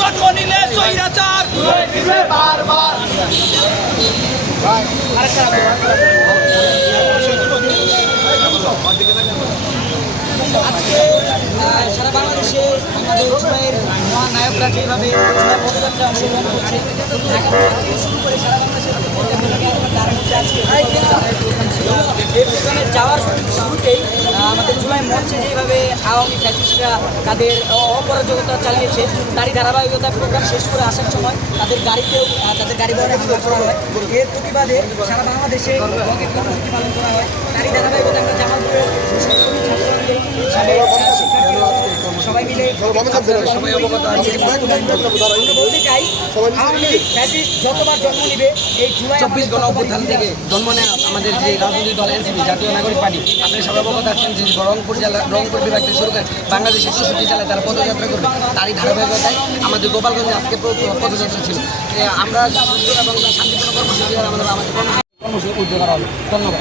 জন্ম নিলে স্বৈরাচার আজকে সারা বাংলাদেশে আমাদের জুলাইয়ের মহানায়করা যেভাবে পদযাত্রা অংশগ্রহণ করছে শুরু করে সারা বাংলাদেশের এই প্রোগ্রামে যাওয়ার শুরুতেই আমাদের জুলাই মঞ্চে যেভাবে আওয়ামী ফ্যাসিস্টরা তাদের অপরাজকতা চালিয়েছে তারই ধারাবাহিকতা প্রোগ্রাম শেষ করে আসার সময় তাদের গাড়িতেও তাদের গাড়ি বহরে হামলা করা হয়। এর প্রতিবাদে সারা বাংলাদেশে ব্লকের কর্মসূচি পালন করা হয়। তারই ধারাবাহিকতা আমরা জামালপুরের সবাই মিলে সবাই অবগত আছে। বলতে চাই যতবার জন্ম নিবে এই 24 গণ অভ্যুত্থান থেকে জন্ম নেয় আমাদের যে রাজনৈতিক দল এনসিপি জাতীয় নাগরিক পার্টি। আপনি সবাই অবগত আছেন যে রংপুর বিভাগ থেকে শুরু করে বাংলাদেশের 64 জেলায় তারা পদযাত্রা করবে। তারই ধারাবাহিকতায় আমাদের গোপালগঞ্জে আজকে পদযাত্রা ছিল। আমরা সুস্থ এবং শান্তিপূর্ণ কর্মসূচি আমাদের কর্মসূচি উদ্যোগ করা হবে। ধন্যবাদ।